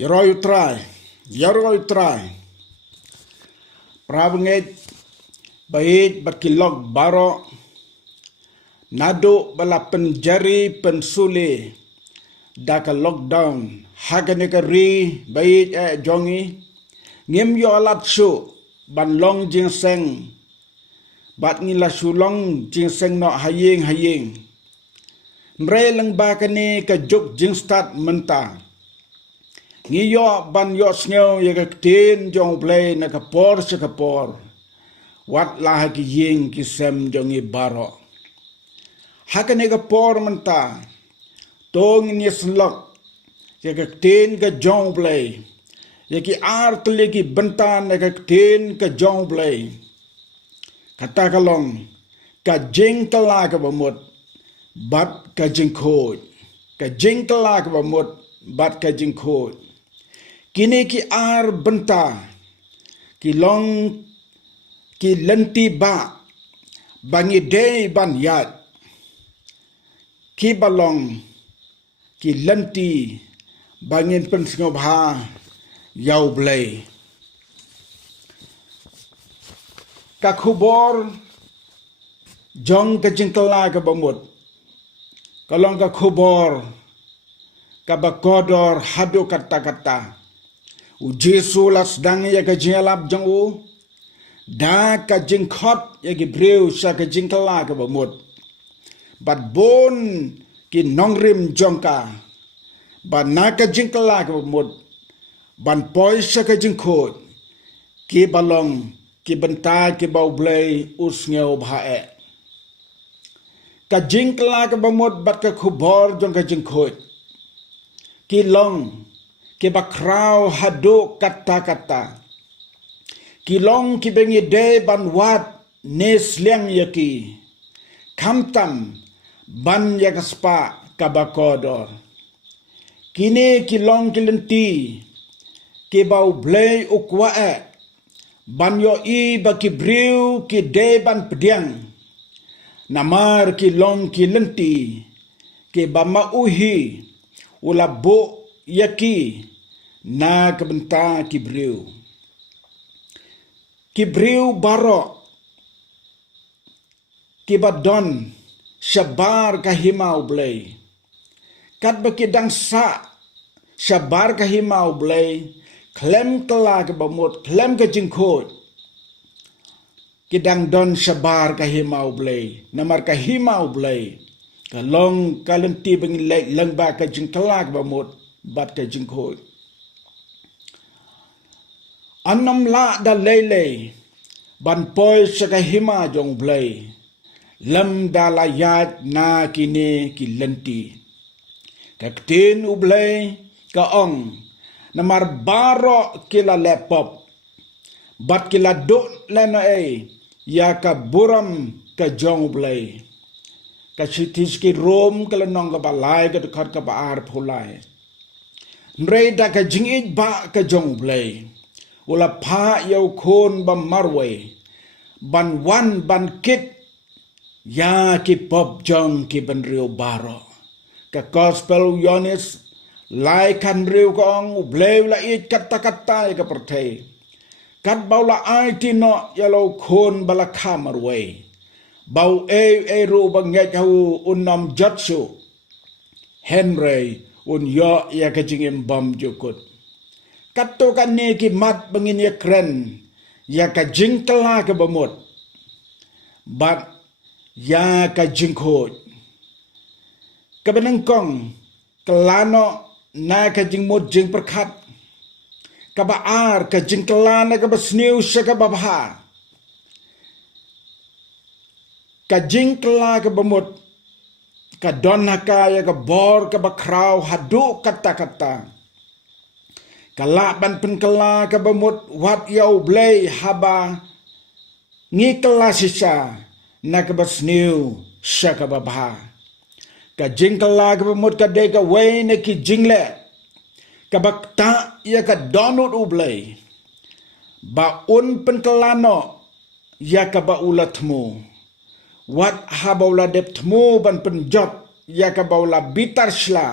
Yaroi try. Pravngej bait bakilog baro nado bala penjari pensule daka lockdown hagane kari bait jongi ngim yo alat su ban long jingseng bat ngila sulong jingseng no hayeng mre lang bakane ka jok jingstat menta ngiyo ban yo snyo ye ka tin jong play na ka por sa ka por wat lah ki yeng ki sem jongi baro hakane ka por menta tong ni slok ye ka tin ka jong play ye ki art le ki bentan na ka tin ka jong play kata kalong ka jing tala ka bamut bat ka jing khoj ka jing tala ka bamut bat ka jing khoj kini ki ar benta ki long ki lenti ba bangi day ban yat ki balong ki lenti bangin pensngop ha yau blay ka khubor jong ka jingkala ka bamut kalong ka khubor ka bakodor hadu kata-kata u Jesu las dang ya ka jingalap jang u da ka jingkhot ya ki breu sa ka jingkala ka bamut bat bon ki nongrim jongka ban na ka jingkala ka bamut ban poi sa ka jingkhot ki balong ki benta ki bau blay usngeu bhae ka jingkala ka bamut bat ka khubor jong ka jingkhot ki long ki bakrau hadu kata-kata ki long ki bengi de ban wat nes liang yaki kamtam ban yakaspa kabakodor kini ki long ki lenti ki bau blay ukwae ban yo i ba ki briu ki de ban pediang namar ki long ki lenti ki ba mauhi ula bo yaki na kabenta ki briu baro ki badon shabar kahimau blay kat bakidang sa shabar kahimau blay klem kala ke bamut klem ke jingkhot kidang don shabar kahimau blay namar kahimau blay kalong kalenti bengilek lengba ke jingkala ke bamut bat ke jingkhot anam la da lele ban poi sakahima jong blay lam dalayat na kini ki lenti kaktin ublay ka ong namar baro kila laptop bat kila dot lana ya ka buram ka jong blay ka sitis ki rom kala nong ka balay ka dekat ka baar phulai nrei da ka jingit ba ka jong blay ula pha yau khon ba marwe ban wan ban kit ya ki pop jong ki ban riu baro ka gospel yonis lai kan riu kong blay la it kata-kata ka perthei kat baula ai ti no yalo khon bala khamarwe bau e ru banget hu unam jatsu henry un yo ya ka jingim bam jukut kato kan ni ki mat bangin ya kren ya ka jingkala ka bamut bat ya ka jingkhot ka benengkong kelano na ka jingmut jing perkhat ka baar ka jingkala na ka basniu sa ka babha ka jingkala ka bamut ka don hakaya ka bor ka bakrau hadu kata-kata kala ban penkala ka bamut wat yau blay haba ngi kala sisa na ka basniu sa ka babha ka jingkala ka bamut ka de ka way na ki jingle ka bakta ya ka donut ublay ba un penkalano ya ka ba ulatmu wat habaula deptmu ban penjot ya ka baula bitar shla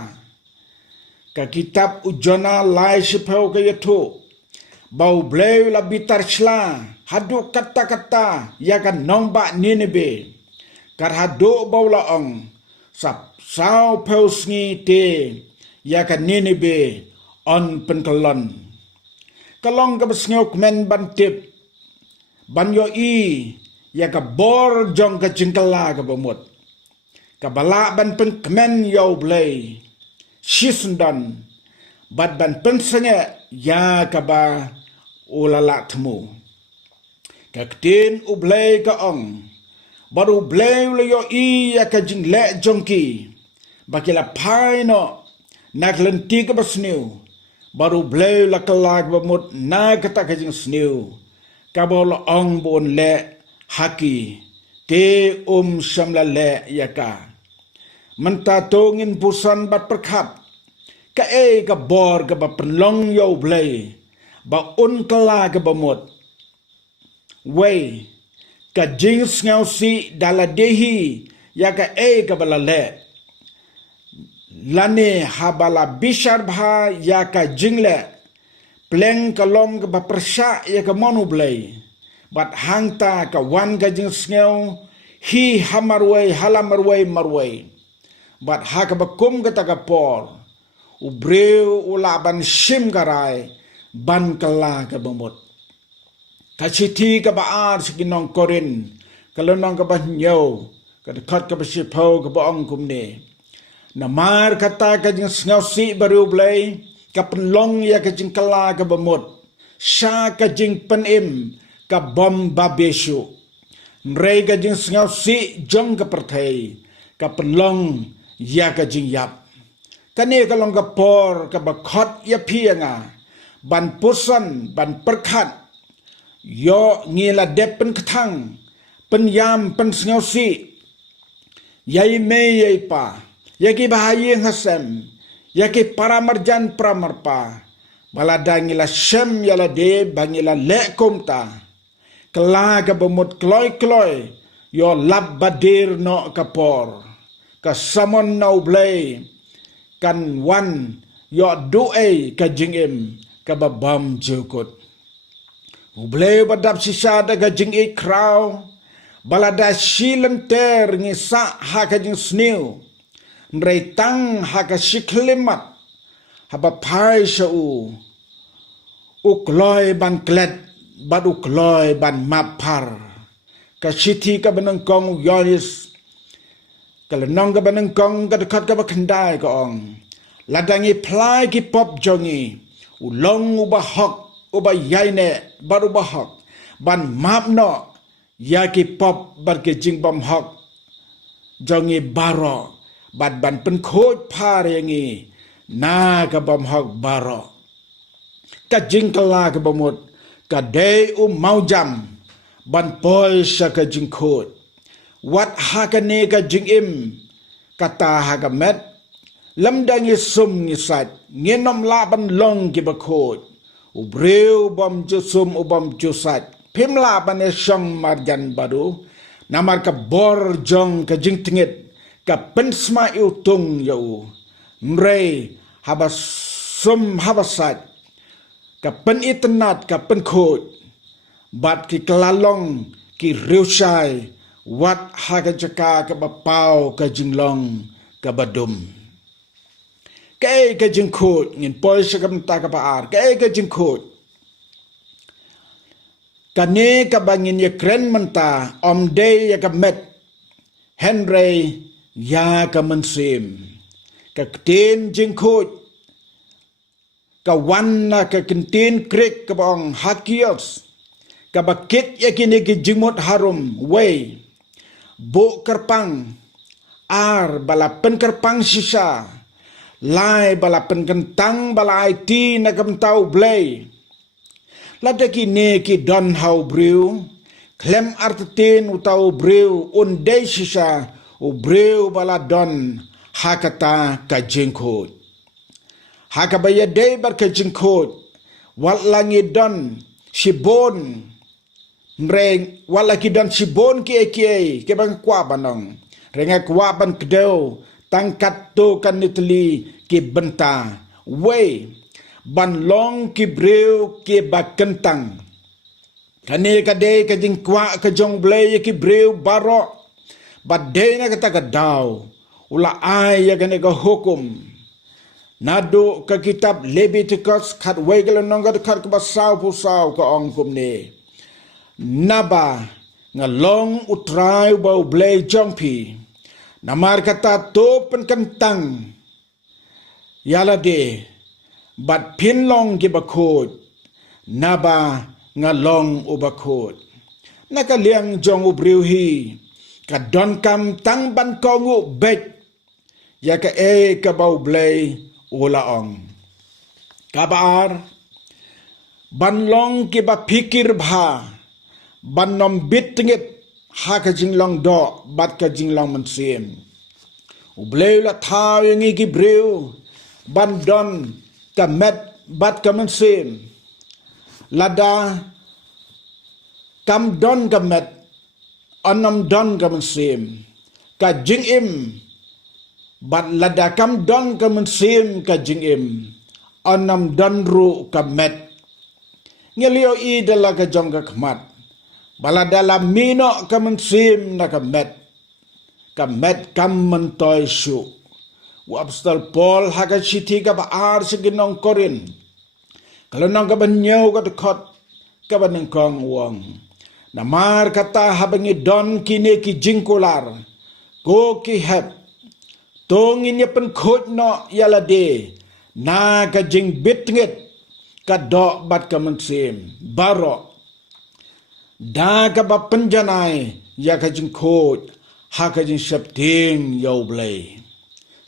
ka kitab ujona lai sipau ka yatu bau bleu la bitar chla hadu kata-kata ya kan nomba Ninebe kar hadu bau la ong sap sao paus ngi te ya kan Ninebe on penkelon kalong ka besngok men bantip ban yo i ya ka bor jong ka jingkala ka bamut ka bala ban pen kemen yo blei shisndan bad ban pen senge ya ka ba ulala temu ka ktin u blei ka ong baru blei le yo i ya ka jing le jongki bakila pai no nak lenti ka basniu baru blei la kalag bamut na kata ka jing sniu kabol ong bon le haki te shamla le yaka menta tongin pusan bat perkhat ka ka bor ka ba penlong yo blei ba kala ka bamut wei ka jing ngau si dala dehi yaka ka balale lane habala bishar bha yaka jingle pleng kalom ka baprasya ya ka monu blei bat hangta ka wan ka jing sngew hi hamarway halamarway marway bat ha ka bakum ka taga por ubreu ulaban shim karai ban kala ka bamut ka chiti ka baar sikinong korin kalonong ka banyo ka dekat ka basipau ka baong kumne namar kata ka jing sngew si baru blei ka penlong ya ka jing kala ka bamut sha ka jing penim ka bom babesu nrei ka jing sngaw si jong ka perthai ka penlong ya ka jing yap kane ka long ka por ka bakhot ya phianga ban pusan ban perkhat yo ngila depen kthang pen yam pen sngaw si yai me yai pa yaki bahayeng hasem yaki paramarjan pramarpa baladangila shem yala de bangila lekom ta kela ka bamut kloy yo lab badir no kapor ka samon nau blei kan wan yo duai ka jingim ka babam jukut ublei badap sisa da ka jing e kraw balada silenter ngisa ha ka jing snew nreitang haka shiklimat haba pai shau ukloi ban klet bad ukloi ban mapar ka shiti ka benengkong yonis kalenong ka benengkong ka dekat ka bakandai ka ong ladangi plai ki pop jongi ulong ubahok uba yaine baru bahok ban mapno ya ki pop bar ke jing bam hok jongi baro bad ban pen khoj phar yangi na ka bam hok baro ka jing kala ka bamut ka dei maujam ban poi sa ka jing khoj wat ha ka ne ka jing im kata ha ka met lam dangi sum ngi sat ngenom la ban long ki ba khoj ubreu bam ju sum ubam ju sat phim la ban e shong marjan baru namar ka bor jong ka jing tingit ka pensma iutung yau mrei habas sum habasat ka pen itnat ka pen khoj bat ki klalong ki riusai wat haga jaka ka bapau ka jinglong ka badum kai ka jing khoj ngin poi sakam ta ka paar kai ka jing khoj kane ka bangin ye kren menta om day ya ka met henry ya ka mensim ka ktin jing khoj ka wan na ka kentin krek ka bong hakios ka bakit ya kini ki jingmot harum wei bo kerpang ar bala pen kerpang sisa lai bala pen kentang bala IT na kamtau blei lada kini ki don hau brew klem artetin utau brew undai sisa ubreu baladon hakata ka jingkhoj hakabaya day bar ka jingkhoj wal langi don sibon reng walaki don sibon ki bang kwa banong renga kwa ban kdeu tangkat to kan nitli ki benta Way ban long ki breu ki ba kentang. Kane kade ka jing kwa ka jong blay ki breu barok. Badai na kata kadaw. Ula ay ya kane ka hukum. Nado ka kitab Leviticus kat wegel nongga kat ka basaw pusaw ka ongkum ni. Naba nga long utray bau blay jongpi. Namar kata to pen kentang. Yala de bat pin long ki bakod. Naba nga long ubakod. Nakaliang jong ubriw hi. Kadon kam tang ban kongu bet. Ya ka ka bau blay ulaong. Kabar banlong ki ba pikir bha banom bit ngit ha ka jinglong do bat ka jinglong mansim. Ublay la thaw yang ki brew bandon ka met bat ka mansim. Lada kam don ka met anam don ka mansim. Ka jingim bat lada kam don ka mansim ka jingim. Anam don ru ka met. Ngelio i dala ka jong ka kmat. Baladala mino ka mansim na ka met. Ka met kam mentoy syu. Apostol Paul haka siti ka baar sa ginong Korin. Kalau nang ka banyaw ka dekot ka banang kong uang. Namar kata habangi don kini ki jingkular. Ko ki hep. Tongin niya penkot no yalade. Na ka jing bitngit. Ka do bat ka mansim. Barok. Da ka ba penjanay. Ya ka jing kot. Ha ka jing septing yaw blay.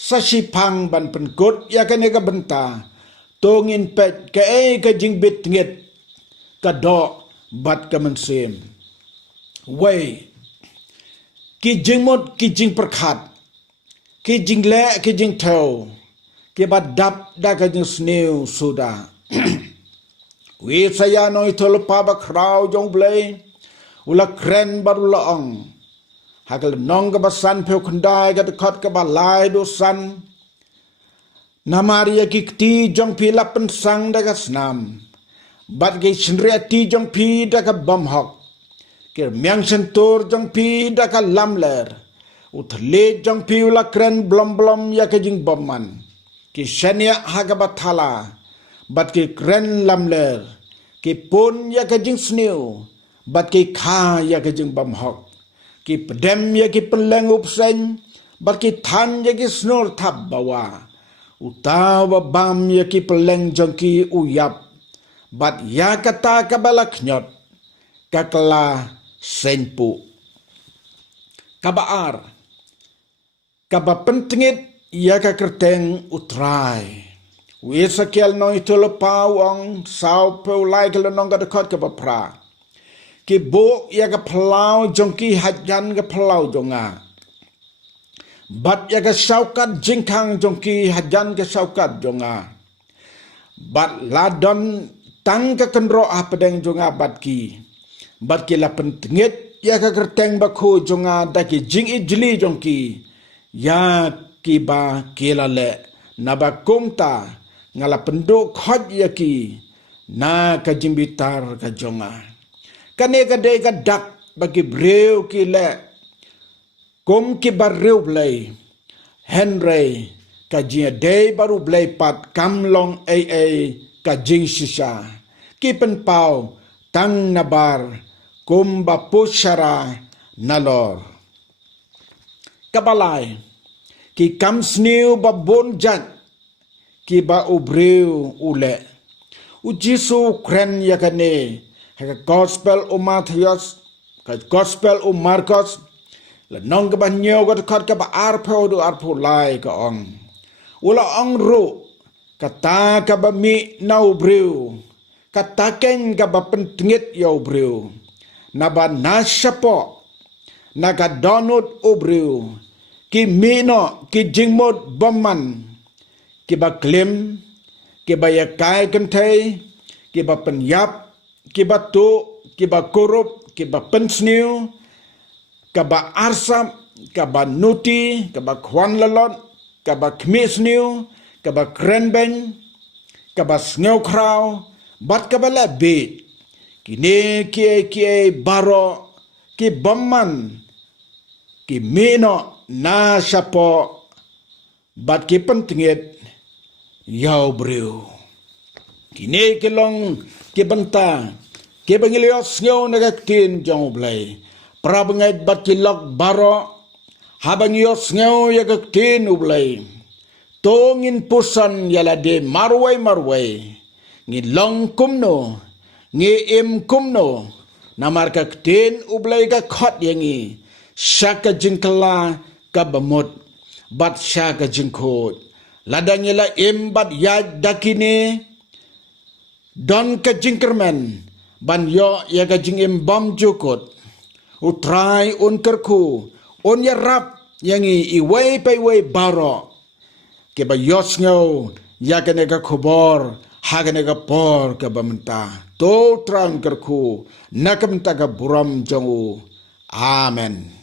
Sa sipang ban penkot. Ya ka niya ka benta. Tongin pet ka ka jing bitngit. Ka do bat ka mansim. Way. Ki jing mot ki jing perkat. Ki jing le ki jing tau. Ki bat dap da ka jing snew suda. Wi saya no ito lupa ba kraw jong blay. Ula kren baru laong. Hakal nong ka basan peo kundai ka dekot ka balay do san. Namari ya kikti jong pi lapan sang da ka snam. Bat ki senriati jong pi da ka bamhok. Kir miang sentur jong pi da ka lamler. Uthले jong pi ula kren blom ya ka jing bomman. Ki senya haga bathala. Bat ki kren lamler. Ki pun ya ka jing snew. Bat ki kha ya ka jing bamhok. Ki pedem ya ki penleng upsen. Bat ki than ya ki snor tab bawa. Utawa bam ya ki peleng jong ki uyap. Bat ya kata kabalak nyot. Kakala senpu. Kabaar. Kaba pentingit ya ka kerteng utrai. Wisakial no ito lupaw ang sao peulay kalanong kadakot kaba pra. Kibo ya ka palaw jong ki hadyan ka palaw jonga. Bat ya ka saukat jingkang jong ki hadyan ka saukat jonga. Bat ladon tang ka kenro apadeng jonga bat ki. Bat ki la pentingit ya ka kerteng bakho jonga daki jing ijli jong ki. Ya kiba kilale naba kumta ngala penduk khot yaki na kajimbitar kajonga kane kade kadak bagi brew kile kum ki barrew blay Henry kajia day baru blay pat kamlong kajing sisa kipen pau tang nabar kum bapusyara nalor kabalay ki kam snew babon jat ki ba ubrew ule u Jisu kren yakane ha gospel o Matthias ka gospel o Marcos la nong ka banyo ka khat ka ba arpo do arpo lai ka ong ula ong ro kata ka ba mi na ubrew kata ken ka ba pentingit ya ubrew na ba nasapo naga donut ubrew ki mino ki jingmod bomman ki ba klim ki ba yakai kentay ki ba penyap ki ba tu ki ba korup ki ba pensniu ka ba arsam ka ba nuti ka ba kwan lalot ka ba kmisniu ka ba krenben kabas ngeu krau bat kabala bit kini kie baro ki baman ki mino na sapo bat ki pentingit yau breu kini kilong ki benta ki bangilios ngeu nagaktin jong blay prabangait bat ki lok baro habang yos ngeu yagaktin ublay tongin pusan yalade marway ngi long kumno ngi im kumno namar kaktin ublay ka khot yangi shaka jingkala kabamut bat shaka jingkot ladang yala im bat yad dakine don ka jingkerman ban yo yaga jingim bam jukot utrai un kerku un yarap yangi iway payway baro ke ba yos ngau yakane ka khobor hagane ka por ka bamta to trang kerku nakamta ka buram jongu amen.